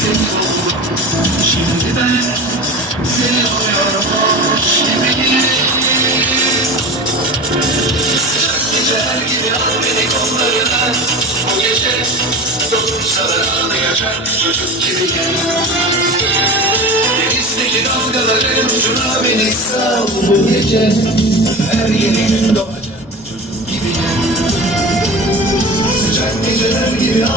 Şimdi ben seni umuyormuş gibiyim. Sıcak geceler gibi al beni kollarına. Bu gece dokunsalar ağlayacak çocuk gibiyim. Denizdeki dalgaların ucuna beni sal bu gece. Her yeni gün doğacak çocuk gibiyim. Sıcak geceler gibi al